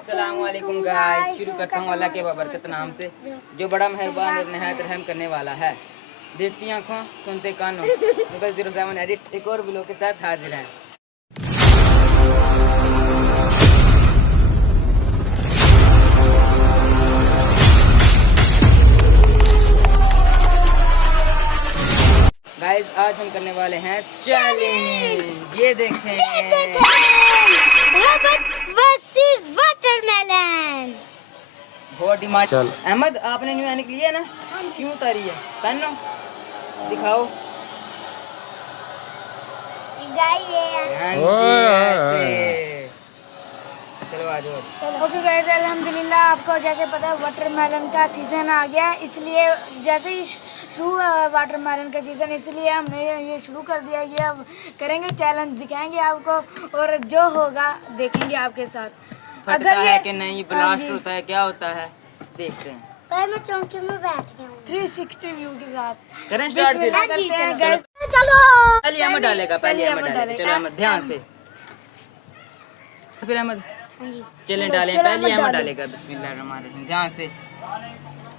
अस्सलामुअलैकुम गाइस। शुरू करता हूँ अल्लाह के बरकत नाम से, जो बड़ा मेहरबान और नहायत रहम करने वाला है। देखती आंखों, सुनते कानों। मुगल 07 एडिट्स एक और वीडियो के साथ हाजिर हैं। गाइस, आज हम करने वाले हैं चैलेंज। ये देखें, रॉबर्ट वर्सेस वाटरमेलन। बहुत डिमांड। अहमद, आपने न्यू आने के लिए ना क्यों उतारी है? पहनो, दिखाओ। चलो आ जाओ। ओके गाइस, अल्हम्दुलिल्लाह आपको जैसे पता है वाटरमेलन का सीजन आ गया, इसलिए जैसे ही शुरू वाटरमेलन का सीजन, इसलिए हमने ये शुरू कर दिया। ये अब करेंगे चैलेंज, दिखाएंगे आपको और जो होगा देखेंगे आपके साथ। फटता है कि नहीं, ब्लास्ट होता है, क्या होता है, देखते हैं। मैं चौकी में बैठ गया हूँ 360 व्यू के साथ। करें स्टार्ट फिर? चलो पहले अहमद डालेगा, पहले अहमद डालेगा। चलो अहमद, ध्यान से। फिर अहमद चले डालें, पहले अहमद डालेगा। बिस्मिल्लाहिर्रहमानिर्रहीम, ध्यान से,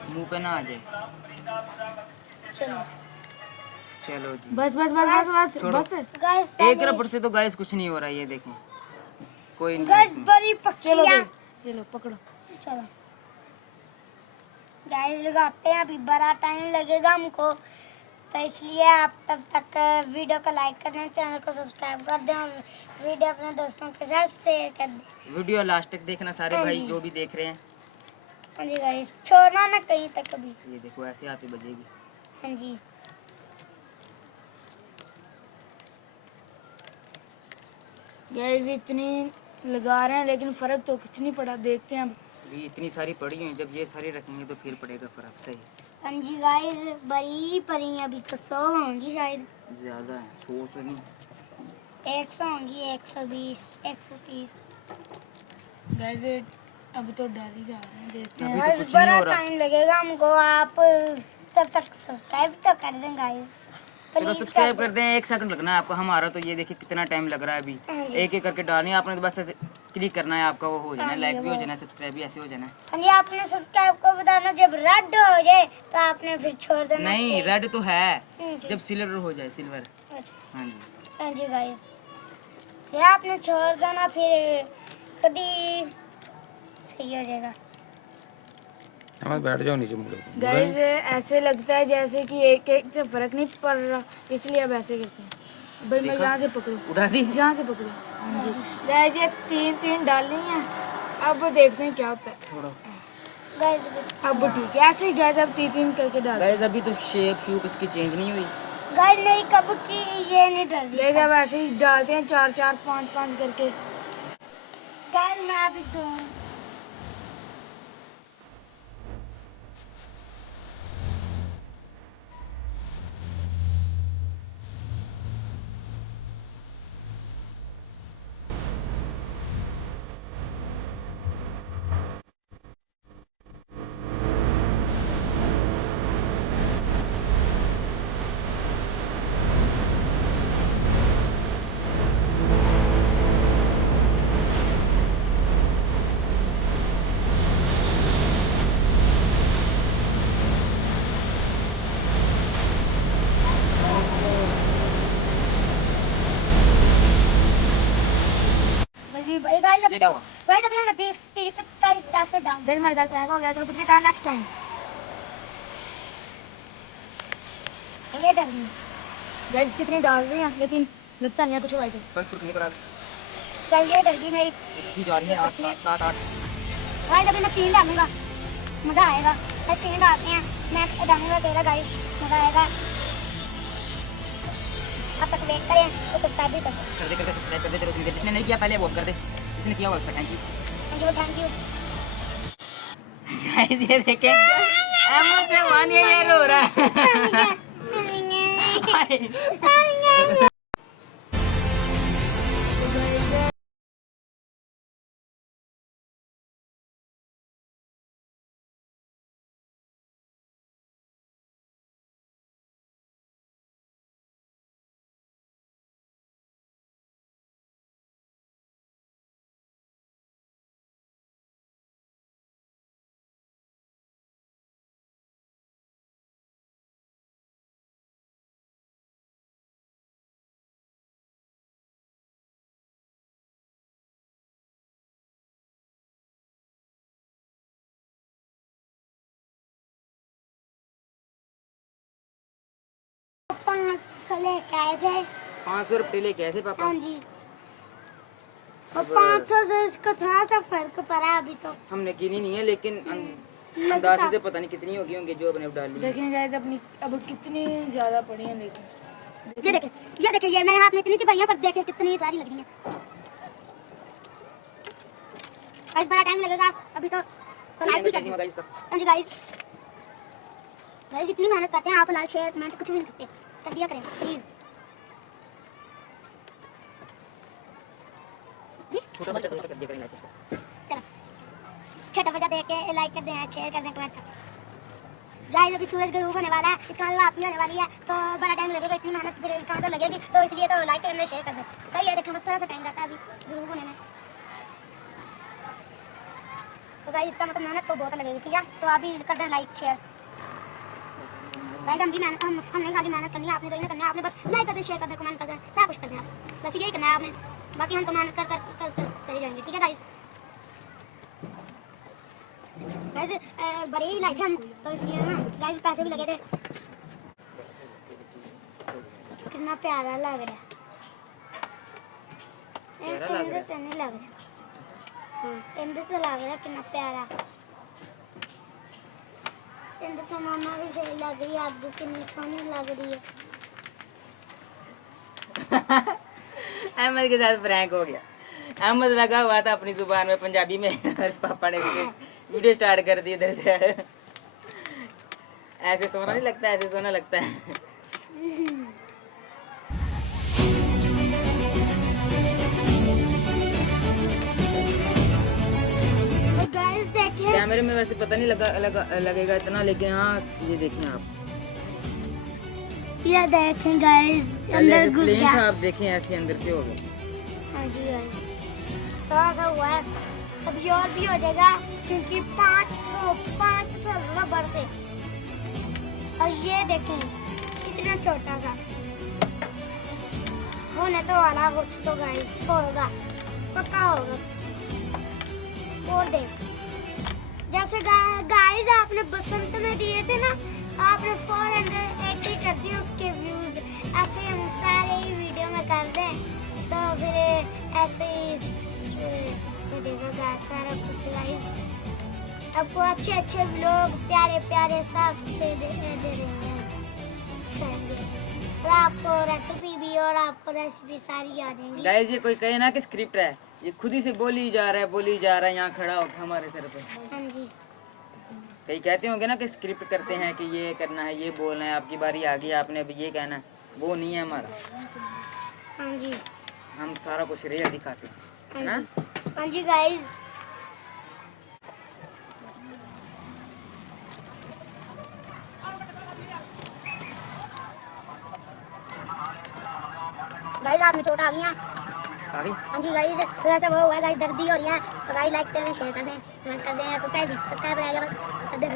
मुंह पे ना आ जाए। चलो जी, बस बस बस बस बस बस। एक रबड़ से तो गाइस कुछ नहीं हो रहा है, ये देखें, कोई नहीं। गाइस बड़ी पकड़िया, चलो पकड़ो। चलो गाइस लगाते हैं, अभी बड़ा टाइम लगेगा हमको, तो इसलिए आप तब तक वीडियो को लाइक कर दें, चैनल को सब्सक्राइब कर दें और वीडियो अपने दोस्तों के साथ शेयर कर दें। वीडियो लास्ट तक देखना सारे भाई जो भी देख रहे हैं। हाँ जी गाइस, छोड़ना ना कहीं तक कभी। ये देखो, ऐसे आते बजेगी। हाँ जी गाइस, इतनी लगा रहे हैं लेकिन फर्क तो कुछ नहीं पड़ा, देखते हैं अब। भी इतनी सारी पड़ी हैं, जब ये सारी रखेंगे तो फिर पड़ेगा फर्क। सही। हाँ जी गाइस, बड़ी पड़ी हैं, अभी तो 100 होंगी शायद। ज्यादा है, 100 तो नहीं, 100 होंगी, 120, 130। गाइस अब तो डर ही जा रहे हैं, देखते हैं। अभी तो कुछ नहीं हो रहा। टाइम लगेगा हमको, आप तब तक सब्सक्राइब तो कर दें गाइस। चलो सब्सक्राइब कर दें, 1 सेकंड लगना है आपका। हमारा तो ये देखिए कितना टाइम लग रहा है अभी। एक एक करके डालनी है आपने, तो बस ऐसे क्लिक करना है, आपका वो हो जाना है, लाइक भी हो जाना है, सब्सक्राइब भी ऐसे हो जाना है। हाँ जी, आपने सब्सक्राइब को बताना, जब रेड हो जाए तो आपने फिर छोड़ देना। नहीं, रेड तो है, जब सिल्वर हो जाए, सिल्वर। हाँ जी, हाँ जी गाइस, फिर आपने छोड़ देना, फिर कभी सही हो जाएगा। हमें बैठ जाओ नीचे मुड़े। गाइस ऐसे लगता है जैसे कि एक एक से फर्क नहीं पड़ रहा, इसलिए अब ऐसे करते हैं। भाई मैं यहाँ से पकड़ू, उठा दी, यहाँ से पकड़ू। हाँ जी गाइस, ये 3 डालनी है, अब देखते हैं क्या होता है। छोड़ो गाइस अब ठीक है, ऐसे ही गाइस अब 3 करके डाल। गाइस अभी तो शेप शूप इसकी चेंज नहीं हुई। गाइस नहीं, कब की ये नहीं डर रही। गाइस अब ऐसे ही डालते हैं 4 5 करके। गाइस मैं अभी 2ये क्या हुआ? गाइस अपने 30 से 40 पे डाउन। गाइस मेरा डाल हो गया, चलो कुछ नहीं नेक्स्ट टाइम। ये डर गई गाइस, कितनी डाल रही हैं लेकिन लगता नहीं है कुछ होगा। बस कुछ नहीं करा। चल ये डर गई मेरी। इतनी जा रही है 8 7 8। गाइस अभी मैं 3 डालूंगा, मजा आएगा। गाइस 3 डालते हैं, मैं डालूंगा तेरा। गाइस मजा आएगा, अब तक वेट करें तो सब्सक्राइब भी कर दे। सब्सक्राइब कर दे। चलो जिसने नहीं किया पहले वो कर दे, जिसने किया हुआ उसका thank you. Thank you. Guys ये देखें, अहमद से वानिया ये रो रहा है। 500 लेके आए थे। 500 रुपये लेके आए थे पापा। हाँ जी, और 500 से इसका थोड़ा सा फर्क पड़ा अभी तो। हमने गिनी नहीं है, लेकिन अंदाजे से पता नहीं कितनी होगी होंगी जो अपने डाली। देखें गाइस अपनी अब कितनी ज्यादा पड़ी है, लेकिन ये देखें ये मेरे हाथ में इतनी सी पड़ी है, पर देखें कितनी सारी लग रही है। आज बड़ा टाइम लगेगा अभी तो लाइक भी चाहिए गाइस का। हाँ जी गाइस इतनी मेहनत करते हैं आप, लाइक शेयर कमेंट कुछ भी नहीं करते, कर दिया करें प्लीज। छोटा बच्चा कर दिया करें। चलो छोटा बच्चा देख के लाइक कर दें, शेयर कर दें, कमेंट कर दें। गाइस अभी सूरज ग्रुप होने वाला है, इसका मतलब आप ही होने वाली है, तो बड़ा टाइम लगेगा, इतनी मेहनत फिर इसका मतलब लगेगी, तो इसलिए तो लाइक करना शेयर कर दें भाई। ये देखें बस थोड़ा सा टाइम रहता है अभी ग्रुप होने में, तो गाइस इसका मतलब मेहनत तो बहुत लगेगी, ठीक है। तो आप भी कर दें लाइक शेयर। गाइस हम भी मेहनत हम नहीं खाली मेहनत करनी है, आपने तो नहीं करना है, आपने बस लाइक कर दें, शेयर कर दें, कमेंट कर दें, सारा कुछ कर दें आप, बस यही करना है आपने, बाकी हम तो मेहनत कर ही जाएंगे, ठीक है गाइस। गाइस बड़े ही लाइक हम तो इसलिए ना गाइस पैसे भी लगे थे। कितना प्यारा लग रहा है, इंद्र तो नहीं लग रहा, इंद्र तो लग रहा है कितना प्यारा, इंद्र तो मामा भी सही लग रही है, आगे कितनी सोहनी लग रही है। अहमद के साथ प्रैंक हो गया। अहमद लगा हुआ था अपनी जुबान में पंजाबी में, और पापा ने वीडियो स्टार्ट कर दी इधर से। ऐसे सोना नहीं लगता, ऐसे सोना लगता है। कैमरे में वैसे पता नहीं लगेगा इतना, लेकिन हाँ ये देखें आप, ये देखें गाइस अंदर घुस गया, आप देखें ऐसे अंदर से हो गया। हाँ जी गाइस थोड़ा सा हुआ है, अभी और भी हो जाएगा, क्योंकि 500 रबर से। और ये देखें इतना छोटा सा होने तो वाला कुछ तो गाइस होगा, पक्का होगा। स्पोर्ट दे जैसे गाइस आपने बसंत में दिए थे ना, आपने 480 कर दिए उसके व्यूज, ऐसे हम सारे ही वीडियो में कर दें तो फिर ऐसे ही मिलेगा सारा कुछ गाइस। आपको अच्छे अच्छे व्लॉग प्यारे प्यारे सब से दे रहे हैं, और आपको रेसिपी भी, और आपको रेसिपी सारी आ जाएंगी गाइस। ये कोई कहे ना कि स्क्रिप्ट है, ये खुद ही से बोली जा रहा है यहाँ खड़ा होकर हमारे सर पे। हाँ जी कई कहते होंगे ना कि स्क्रिप्ट करते हैं कि ये करना है, ये बोलना है, आपकी बारी आ गई, आपने अभी ये कहना है, वो नहीं है हमारा। हाँ जी हम सारा कुछ रियल दिखाते हैं, है ना? हाँ जी गाइस हाथ में चोट आ गई है। हाँ जी गाइस थोड़ा सा वो हुआ है गाइस, दर्द भी हो रही है, तो गाइस लाइक कर दें, शेयर कर दें, कमेंट कर दें, सब्सक्राइब रह गया बस कर दें।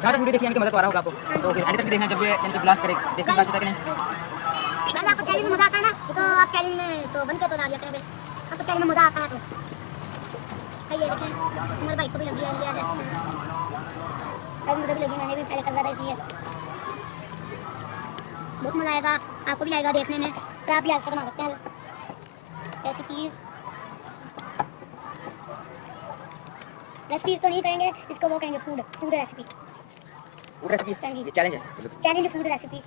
जहाँ तक वीडियो देखिए इनकी मदद आ रहा होगा आपको, तो फिर एंड तक भी देखना जब ये इनकी ब्लास्ट करेगा, देखना ब्लास्ट होता है कि नहीं। अगर आपको चैनल में मजा आता है ना, तो आप चैनल में तो बन के तो डाल दिया करें, आपको चैनल में मजा आता है तो। ये देखें हमारे भाई को भी लगी है जैसे मुझे भी लगी, मैंने भी पहले कर रहा था, इसलिए बहुत मजा आएगा, आपको भी आएगा देखने में, और आप भी ऐसा बना सकते हैं रेसिपीज तो नहीं कहेंगे इसको, वो कहेंगे फूड रेसिपी। ये चैलेंज है, चैलेंज फूड रेसिपी।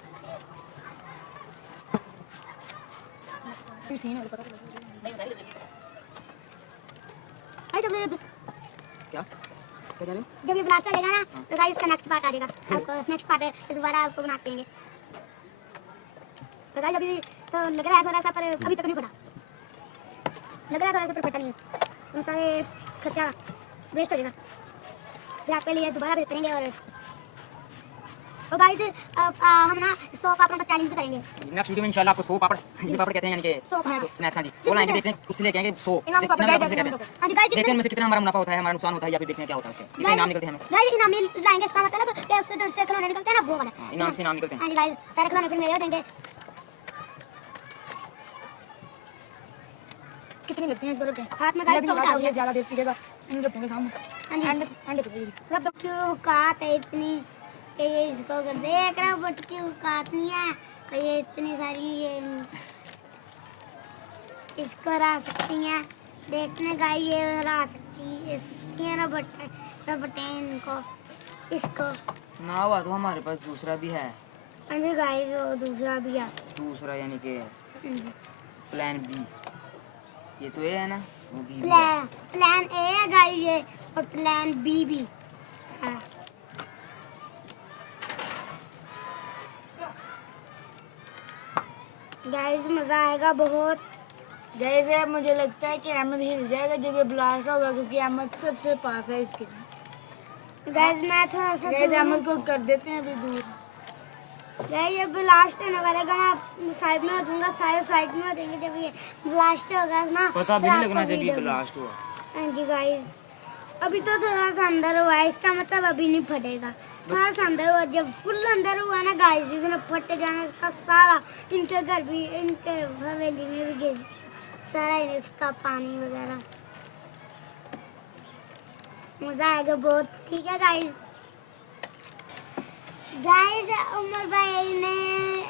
जब ये ब्लास्ट चलेगा ना, तो गाइस इसका नेक्स्ट पार्ट आ जाएगा, आपको नेक्स्ट पार्ट है, फिर दोबारा आपको बनाते देंगे। तो गाइस अभी तो लग रहा है थोड़ा सा, पर अभी तक नहीं पड़ा, लग रहा है थोड़ा सा, पर पता नहीं है, तो सारे खर्चा वेस्ट हो जाएगा, फिर आपके लिए दोबारा भी करेंगे। और गाइस हम ना 100 पापड़ का चैलेंज भी करेंगे नेक्स्ट वीडियो में इंशाल्लाह। आपको 100 पापड़, जिसे पापड़ कहते हैं, यानी कि स्नैक्स, हाँ जी, वो लाएंगे, देखते हैं उससे लेके आएंगे 100, देखते हैं उनमें से कितना हमारा मुनाफा होता है, हमारा नुकसान होता है, या फिर देखते हैं क्या होता है उसके, कितने इनाम निकलते हैं हमें। गाइस इनाम लाएंगे, इसका मतलब है उससे जो खिलौने निकलते हैं ना, वो वाला इनाम से इनाम निकलते हैं। हाँ जी गाइस सारे खिलौने फिर मेरे हो जाएंगे। कितनी लगती हैं इस बार हाथ में गाइस, चौड़ा है ज्यादा देर की जगह इन लोगों के सामने। हाँ जी एंड पे रब क्यों काट है इतनी कि ये इसको कर देख रहा बट की औकात नहीं है तो ये इतनी सारी ये इसको हरा सकती हैं। देखने का ये हरा सकती है रबटे इनको इसको। ना हुआ तो हमारे पास दूसरा भी है। हाँ जी गाइस वो दूसरा भी है। दूसरा यानी कि प्लान बी। ये तो ये है ना, वो बी भी है। प्लान ए है गाइस ये और प्लान बी भी है। गाइस मजा आएगा बहुत। जैसे मुझे लगता है कि अहमद हिल जाएगा जब ये ब्लास्ट होगा, क्योंकि अहमद सबसे पास है इसके। गाइस मैं थोड़ा सा जैसे अहमद को कर देते हैं अभी दूर। गाइस ये ब्लास्ट होने वाला है, मैं साइड में हो जाऊंगा, सारे साइड में हो जाएंगे जब ये ब्लास्ट होगा ना। पता भी फिर नहीं लगना आपको जब ये वीडियो- ब्लास्ट हुआ। हाँ जी गाइस अभी तो थोड़ा सा अंदर हुआ है, इसका मतलब अभी नहीं फटेगा। थोड़ा सा अंदर हुआ, जब फुल अंदर हुआ ना गाइस जिसने फट जाना इसका सारा, इनके घर भी इनके हवेली में भी गिर सारा इसका पानी वगैरह। मजा आएगा बहुत। ठीक है गाइस। गाइस उमर भाई ने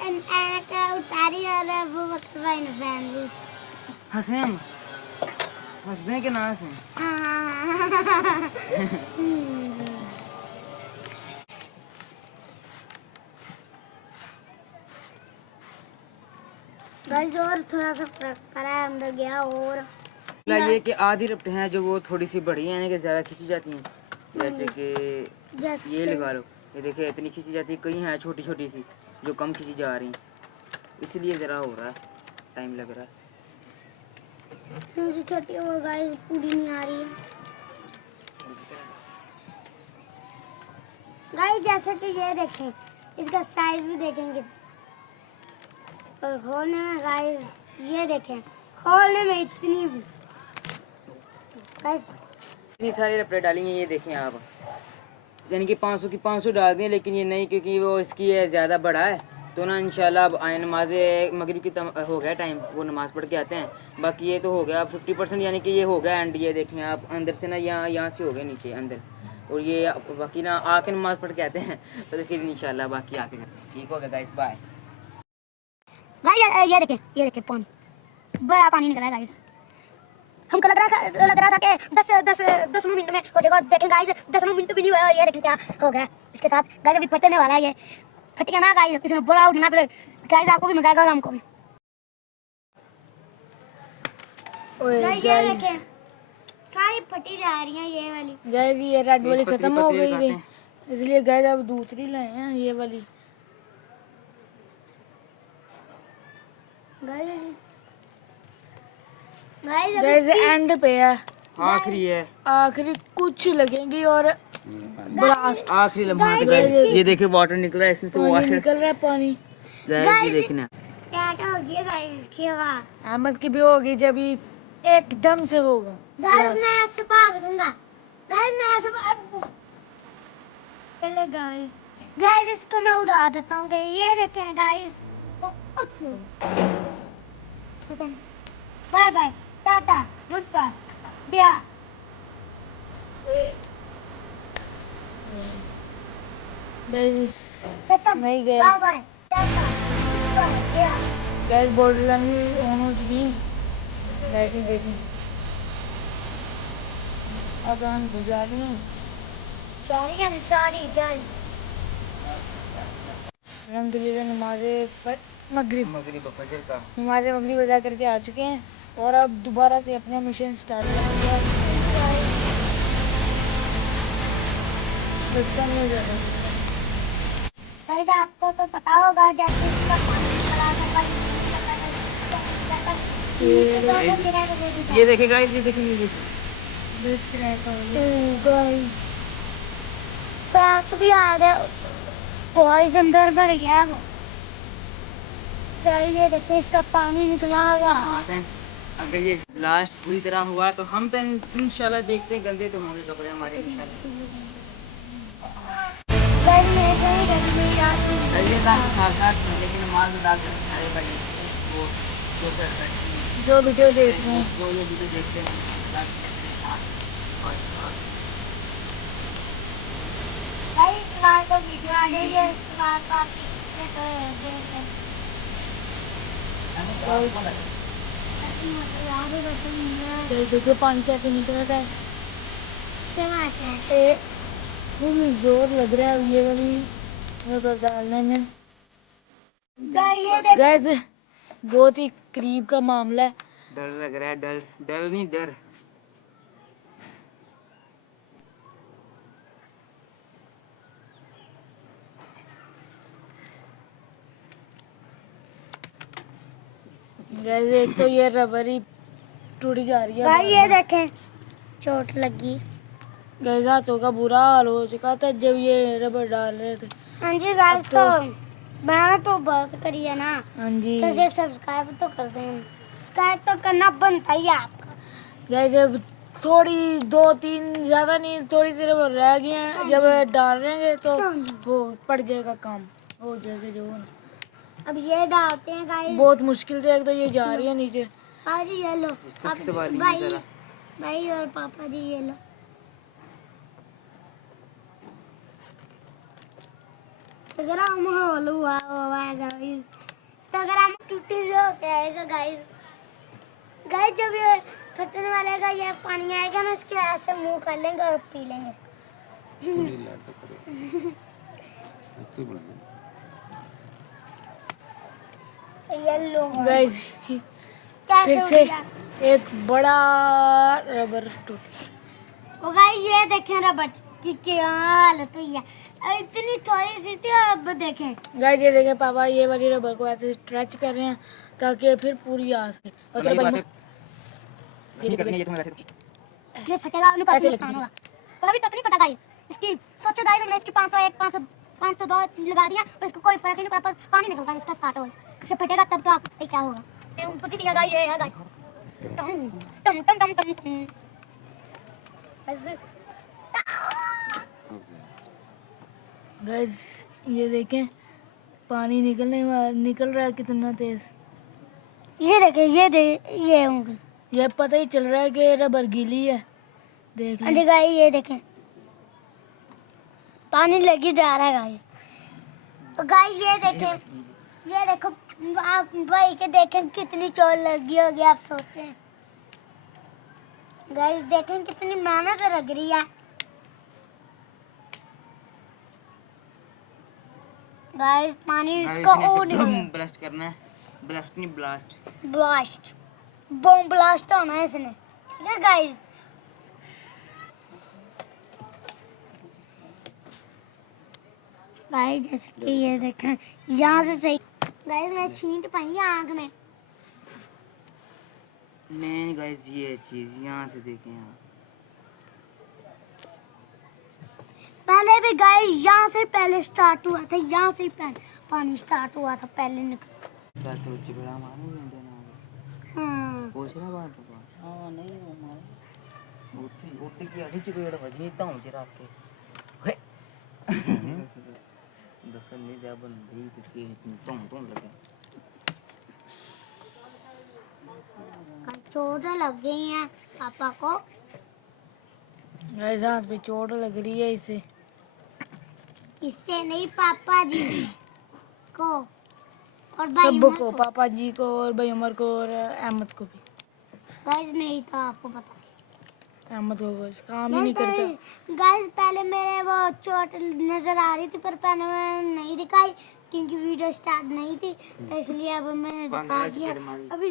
ऐनक उतारी और वो वक्त भाई ने पहन ली। हंसें हंसते हैं कि ना हंसें? गाइस और थोड़ा सा फर्क पड़ा है, अंदर गया और ये कि आधी रपटे हैं जो वो थोड़ी सी बड़ी हैं, यानी कि ज़्यादा खींची जाती हैं। जैसे कि ये लगा लो, ये देखिए इतनी खींची जाती है, कई हैं छोटी छोटी सी जो कम खींची जा रही हैं, इसलिए ज़रा हो रहा है, टाइम लग रहा है। थोड़ी छोटी और गाइस पूरी नहीं आ रही है। गाइस जैसे कि ये देखें, इसका साइज भी देखेंगे और खोलने में गाइस ये देखें, खोलने में इतनी भी गाइस इतनी सारी रपटे डाली हैं, ये देखें आप, यानी कि 500 की 500 डाल दी, लेकिन ये नहीं, क्योंकि वो इसकी है ज़्यादा बड़ा है। तो ना इंशाल्लाह अब आए नमाज मगरिब की हो गया टाइम, वो नमाज़ पढ़ के आते हैं। बाकी ये तो हो गया 50%, यानी कि ये हो गया एंड। ये देखें आप अंदर से ना यहाँ से हो गया नीचे अंदर, और ये बाकी ना आके नमाज़ पढ़ के आते हैं तो फिर इंशाल्लाह बाकी आके करते हैं। ठीक हो गया गाइस, बाय। गाइस ये देखें पानी, बड़ा पानी निकला है गाइस। हमको लग रहा था कि 10 मिनट में हो जाएगा। देखें गाइस 10 मिनट भी नहीं हुआ, ये देखें क्या हो गया इसके साथ। गाइस अभी फटने वाला है, ये फटेगा ना गाइस, किसी ने बड़ा उठना फिर गाइस आपको भी मजा आएगा और हमको भी। गाइस ये देखें सारी फटी जा रही हैं ये वाली। गैस ये रेड वाली पतली खत्म हो पतली गई लगाते थी, हैं। इसलिए गैस अब दूसरी लाए हैं ये वाली। गैस एंड पे है, आखिरी है, आखिरी कुछ लगेंगी और ब्लास्ट आखिरी लम्हा है गाइस। ये देखिए वाटर निकल रहा है इसमें से, पानी वाटर निकल रहा है पानी। गाइस ये देखना। क्या हो गया गाइस की आवाज। अहमद की भी होगी जब ही एकदम से होगा। गाइस मैं ऐसे भाग दूंगा। गाइस मैं ऐसे भाग पहले गाइस इसको मैं उड़ा देता हूँ। ये देखें guys, bye bye tata good bye बिया। गैस खत्म नहीं गया। बाय बाय टाटा गुड बाय बिया। गैस बॉडी ऑन हो चुकी है, लाइटिंग देखी अब हम बुझा रही हूँ। जारी अलहम्दुलिल्लाह नमाज मगरिब फजर का नमाज मगरिब अदा करके आ चुके हैं और अब दोबारा से अपना मिशन स्टार्ट करेंगे। बचपन में ज़्यादा गाइस आपको तो पता होगा जैसे इसका पानी चला था ये देखे गाइस, ये देखे, ये देखे। गाइस पैक भी आ गया, गाइस अंदर भर गया वो। गाइस ये देखो इसका पानी निकला हुआ। अगर ये लास्ट पूरी तरह हुआ तो हम तो इंशाल्लाह देखते हैं, गंदे तो होंगे कपड़े हमारे इंशाल्लाह। गाइस मैं सही देखने यार अरे साथ लेकिन नमाज अदा करते हैं भाई, वो जो वीडियो देख रहे हैं। जो वीडियो देखते हैं गाइस हमारा तो वीडियो आ देखिए बार-बार ये तो देख देखिए पानी कैसे निकल रहा है। फुल जोर लग रहा है ये वाली रबर डालने में। गैस बहुत ही करीब का मामला है। डर लग रहा है, डर डर नहीं डर। गैस एक तो ये रबर ही टूटी जा रही है। भाई ये देखें चोट लगी। गैस हाथों का बुरा हाल हो चुका था जब ये रबर डाल रहे थे। हाँ जी गाइस तो मेहनत तो बहुत करी है ना। हाँ जी तो इसे सब्सक्राइब तो कर दें। सब्सक्राइब तो करना बनता ही है आपका। गैस अब थोड़ी 2-3 ज्यादा नहीं थोड़ी सी रबर रह गई है। जब डाल रहेंगे तो वो पड़ जाएगा काम हो जाएगा जो होना। अब ये डालते हैं गाइस। बहुत मुश्किल से एक तो ये जा रही है नीचे। अरे ये लो सख्त अब वाली है भाई जरा। भाई और पापा जी ये लो। तगड़ा माहौल हुआ है गाइस। तगड़ा टूटी से होके आएगा गाइस। गाइस जब ये फटने वाले का ये पानी आएगा ना इसके ऐसे मुंह कर लेंगे और पी लेंगे। ये लो गैस कैसे फिर उठ से गया? एक बड़ा रबर टूट। ओ गाइस ये देखें रबड़ की क्या हालत हुई है। अब इतनी थोड़ी सी थी और अब देखें। गाइस ये देखें पापा ये वाली रबर को ऐसे स्ट्रेच कर रहे हैं ताकि फिर पूरी आ सके। और चलो भाई ये करनी है, तुम्हें वैसे ये फटेगा उन्हें काफी ऐसे नुकसान लगती होगा। पर अभी तक नहीं पता गाइस इसकी सोचो गाइस हमने इसकी 501 500 502 लगा दिया और इसको कोई फर्क नहीं पड़ा। पर पानी निकलता है इसका स्टार्ट हो ये फटेगा तब तो आप क्या होगा। कुछ नहीं होगा ये है गाइस। टम टम टम टम टम टम ऐसे गाइस ये देखें पानी निकल रहा है कितना तेज। ये देखें ये उंगली ये पता ही चल रहा है कि रबर गीली है। देख हाँ ली जी गाइस ये देखें पानी लगी जा रहा है गाइस। तो गाइस ये देखो आप भाई के देखें कितनी चोट लगी होगी। आप सोचते हैं गाइस देखें कितनी मेहनत लग रही है। गाइस पानी इसको और नहीं ब्लास्ट करना है। ब्लास्ट नहीं ब्लास्ट। ब्लास्ट बम ब्लास्ट होना है इसने। ठीक है गाइस गाइस जैसे कि ये देखें यहाँ से सही गाइस मैं छींट पाई है आँख में। नहीं गाइस ये चीज यहाँ से देखें यहाँ। पहले भी गाइस यहाँ से पहले स्टार्ट हुआ था। यहाँ से पानी स्टार्ट हुआ था पहले निकल। रात को चिपड़ा मारूंगा देना। हाँ पूछ रहा बात तो हां नहीं वो मार उठ की अभी चिपड़ा बजी ता हूं जरा के दसल नहीं दे बन गई के तुम लगे। चोट लग गई है पापा को। गाइस हाथ पे चोट लग रही है इससे। इससे नहीं पापा जी को और भाई सबको पापा जी को और भाई उमर को और अहमद को भी। गाइस नहीं था आपको पता। अहमद को कुछ काम ही नहीं करता। गाइस पहले मेरे वो चोट नजर आ रही थी पर पहले मैं नहीं दिखाई क्योंकि वीडियो स्टार्ट नहीं थी तो इसलिए अब मैंने दिखा दिया। अभी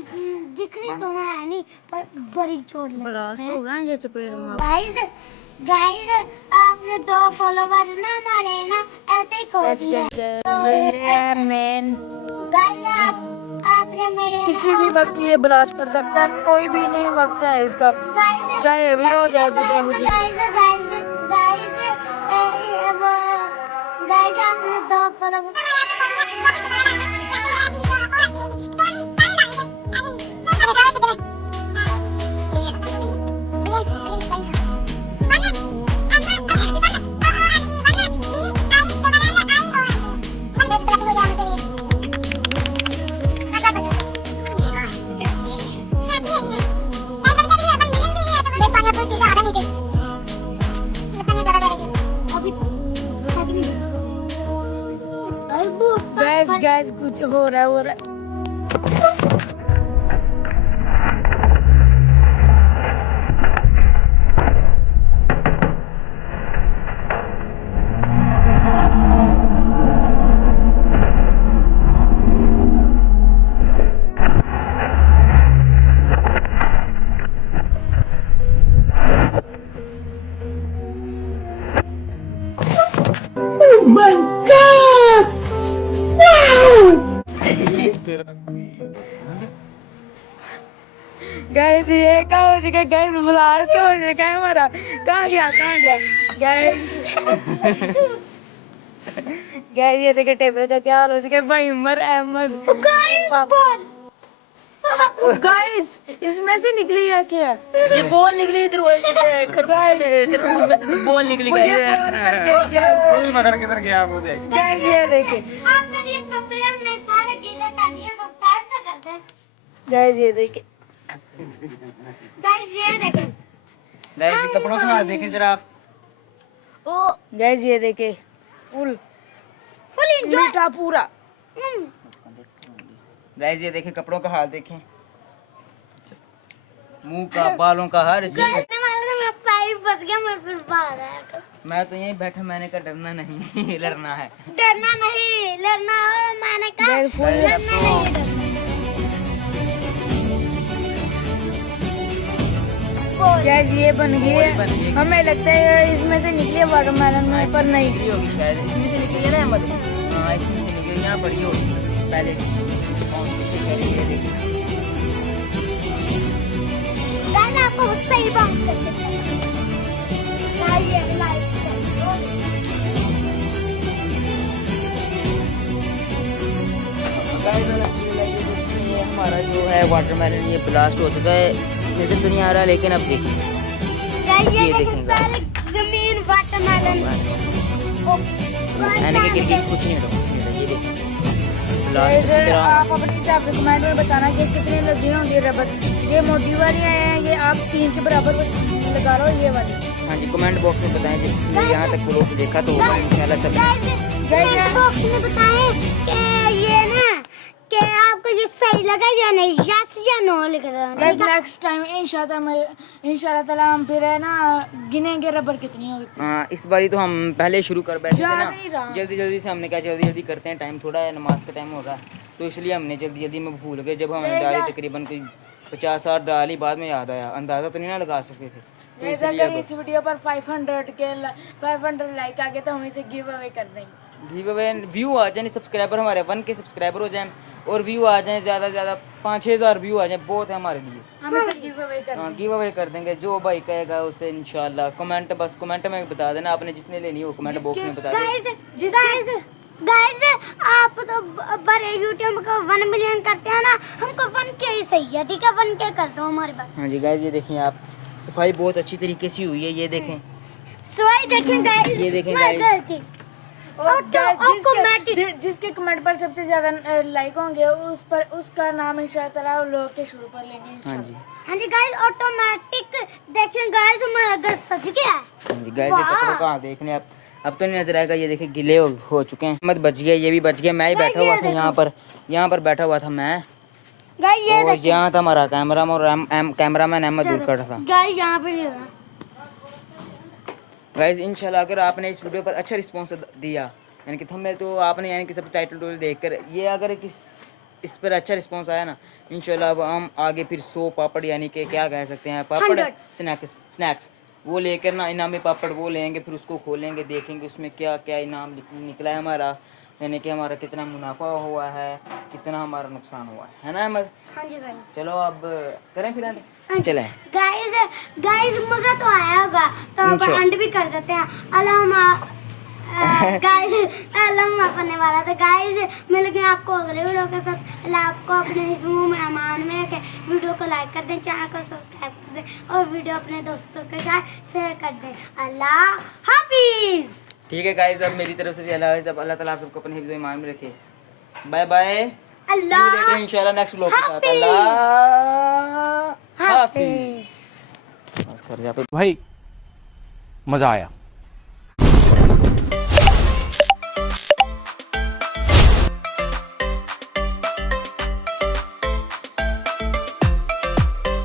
दिख रही तो है नहीं पर बड़ी चोट लगी। ब्लास्ट होगा ये चपेट में। गाइस आपने 2 फॉलोवर ना हमारे ना ऐसे ही खो दिए। ये मेन गाइस आपने मेरे किसी भी वक्त ये ब्लास्ट कर सकता है। कोई भी नहीं वक्त है इसका चाहे भी हो जाए बुढ़ा हो जाए। गाइस आपने 2 फॉलोवर गाइस कुछ हो रहा है। गाइस ये कहाँ हो चुका है गाइस, ब्लास्ट हो चुका है हमारा। कहाँ गया गाइस। गाइस ये देखिए टेबल का क्या हाल हो चुका है भाई। उमर अहमद गाइस इसमें से निकली है क्या? ये बॉल निकली इधर बॉल निकली मगर किधर गया वो देख। गाइस ये देखिए आपने ये कपड़े हमने सारे गीले कर दिए, सब पैक तो कर दे। गाइस ये देखिए गाइस ये देखें, गाइस कपड़ों का हाल देखें जरा आप। ओ गाइस ये देखिए फुल फुल एंजॉय। उल्टा पूरा। गाइस ये देखें कपड़ों का हाल देखें, मुंह का बालों का हर चीज। मेरा पैर फंस गया, मैं फिर भाग आया। मैं तो यहीं बैठा, मैंने कहा डरना नहीं लड़ना है। डरना नहीं, लड़ना। और मैंने कहा गाइस फुल गाइस, अब लड़ना तो नहीं, डरना। गाइस ये बन गई बॉल बन गई। है। हमें लगता है इसमें से निकली है वाटरमेलन में, पर नहीं। निकली होगी शायद, इसमें से निकली है ना अहमद। हाँ इसमें से निकली, यहाँ पड़ी होगी पहले। कॉम्पिटिशन करेंगे ये देखिए। गाइस आपको सही बात करते हैं। लाइक गाइस अल्हम्दुलिल्लाह ये देखिए, ये हमारा जो है वाटरमेलन ये ब्लास्ट हो चुका है, नजर तो नहीं आ रहा लेकिन अब देखिए गाइस ये ये देखें देखेंगे। सारे जमीन वाटरमेलन। मैंने कहा गिर कुछ नहीं रहा, ये देखिए ब्लास्ट गाइस अच्छी तरह। आप अपने हिसाब से कमेंट में बताना कि कितने लगी होंगी रबर। ये मोटी वाली हैं, ये आप 3 के बराबर लगा लो ये वाली। हाँ जी कमेंट बॉक्स में बताएं जिसने यहाँ तक ब्लॉग देखा तो होगा इंशाल्लाह सब। कमेंट बॉक्स में बताएं कि ये ना कि आपको ये सही लगा या नहीं, यस या नो लिख देना। गाइस नेक्स्ट टाइम इंशाल्लाह ताला हम फिर है ना गिनेंगे रबर कितनी होगी। हाँ इस बारी तो हम पहले शुरू कर बैठे थे याद ना, नहीं रहा। जल्दी जल्दी से हमने कहा जल्दी जल्दी करते हैं, टाइम थोड़ा है, नमाज का टाइम हो रहा है तो इसलिए हमने जल्दी जल्दी में भूल गए। जब हमने डाली तकरीबन कोई 50-60 डाली, बाद में याद आया, अंदाज़ा तो नहीं ना लगा सकते थे तो गाइस इसलिए अगर इस वीडियो पर 500 लाइक आ गए तो हम इसे गिव अवे कर देंगे। गिव अवे व्यू आ जाए, सब्सक्राइबर हमारे 1 के सब्सक्राइबर हो जाएं और व्यू आ जाएं ज़्यादा से ज़्यादा 5-6 हज़ार व्यू आ जाएं, बहुत है हमारे लिए। हम इसे गिव अवे कर हाँ गिव अवे कर देंगे, जो भाई कहेगा उसे इंशाल्लाह। कमेंट बस कमेंट में बता देना, आपने जिसने लेनी हो कमेंट बॉक्स में बता दें। गाइस आप तो बड़े यूट्यूब को 1 मिलियन करते हैं ना, हमको 1K ही सही है, ठीक है 1K कर दो हमारे पास। हाँ जी गाइस ये देखें आप, सफाई बहुत अच्छी तरीके से हुई है, ये देखें सवाई देखें गाइस, ये देखें हमारे guys। घर की। और गाइस जिसके कमेंट पर सबसे ज्यादा लाइक होंगे उसका नाम इंशाल्लाह ताला लोग के शुरू पर लेंगे हाँ इंशाल्लाह। जी हाँ जी गाइस ऑटोमेटिक देखें गाइस हमारा घर सज गया है। हाँ जी गाइस ये कपड़ों का हाल देख लें आप, अब तो नहीं नजर आएगा, ये देखिए गिले हो चुके हैं। मत बच गया, ये भी बच गया, मैं ही बैठा हुआ था यहाँ पर बैठा हुआ था मैं, गाइस ये और यहाँ था हमारा कैमरा और कैमरामैन अहमद दूर खड़ा था। गाइस यहाँ पे ये रहा। गाइस इंशाल्लाह अगर आपने इस वीडियो पर अच्छा रिस्पॉन्स दिया, यानी कि थंबनेल तो आपने यानी कि सब टाइटल देखकर ये अगर इस पर अच्छा रिस्पॉन्स आया ना, इंशाल्लाह अब हम आगे फिर 100 पापड़ यानी कि क्या कह सकते हैं पापड़ 100 स्नैक्स वो लेकर ना, इनामी पापड़ वो लेंगे, फिर उसको खोलेंगे, देखेंगे उसमें क्या क्या इनाम निकला है हमारा, यानी कि हमारा कितना मुनाफा हुआ है, कितना हमारा नुकसान हुआ है ना अहमद। हाँ जी गाइस। चलो अब करें फिर चलें। गाइस मजा तो आया होगा, तो अब इंशाल्लाह। एंड भी कर देते हैं। गाइस अल्लाह करने वाला था। गाइस मिलेंगे आपको अगले वीडियो के साथ। अल्लाह आपको अपने हिस्सों में अमान में रखे। वीडियो को लाइक कर दें, चैनल को सब्सक्राइब कर दें और वीडियो अपने दोस्तों के साथ शेयर कर दें। अल्लाह हाफिज। ठीक है गाइस, अब मेरी तरफ से अल्लाह सब, अल्लाह ताला आप सबको अपने हिफ्ज़ ईमान में रखे। बाय बाय, अल्लाह इंशाल्लाह नेक्स्ट व्लॉग के साथ। हाफिज। अल्लाह हाफिज। हाफिज। बस कर जा पे। भाई मजा आया।